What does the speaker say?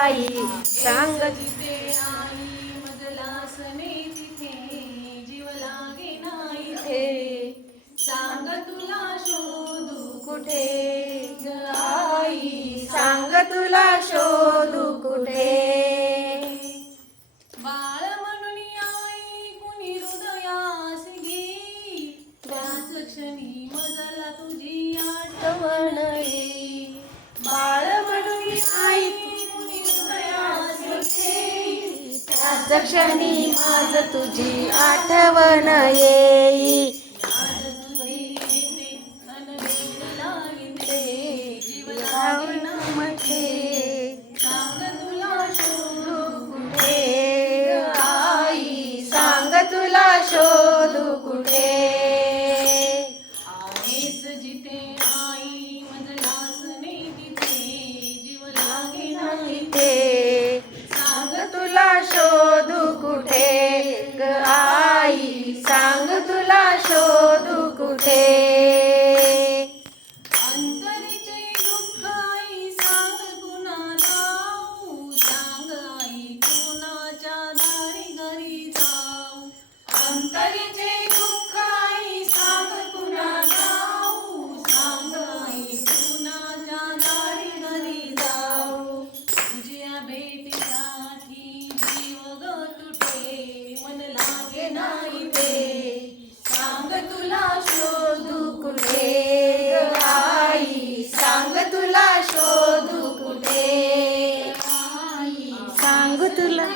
आई सांग जिथे आई मजलासने तिथे जीव लागे नाही थे सांग तुला शोधू कुठे ग आई सांग तुला शोधू कुठे बाळ म्हणून आई कुणी हृदयास घेई त्याच क्षणी मजला तुझी आठवण येई बाळ म्हणून आई कुणी हृदयास घेई त्याच क्षणी माझ तुझी आठवण येई सांग तुला शोधू कुठे आई सांग तुला शोधू कुठे आहेस जिथे आई मजलासने तिथे जीव लागे नाही ते सांग तुला शोधू कुठे ग आई सांग तुला शोधू कुठे अंतरीचे दुःख आई सांग कुणाला सांग आई कुणाच्या दारी घरी जाऊ अंतरीचे दुःख आई सांग कुणाला सांग आई कुणाच्या दारी घरी जाऊ तुझ्या भेटीसाठी जीव ग तुटे मन लागे नाही ते सांग तुला शोधू कुठे ग आई सांग तुला शोधू कुठे आई सांग तुला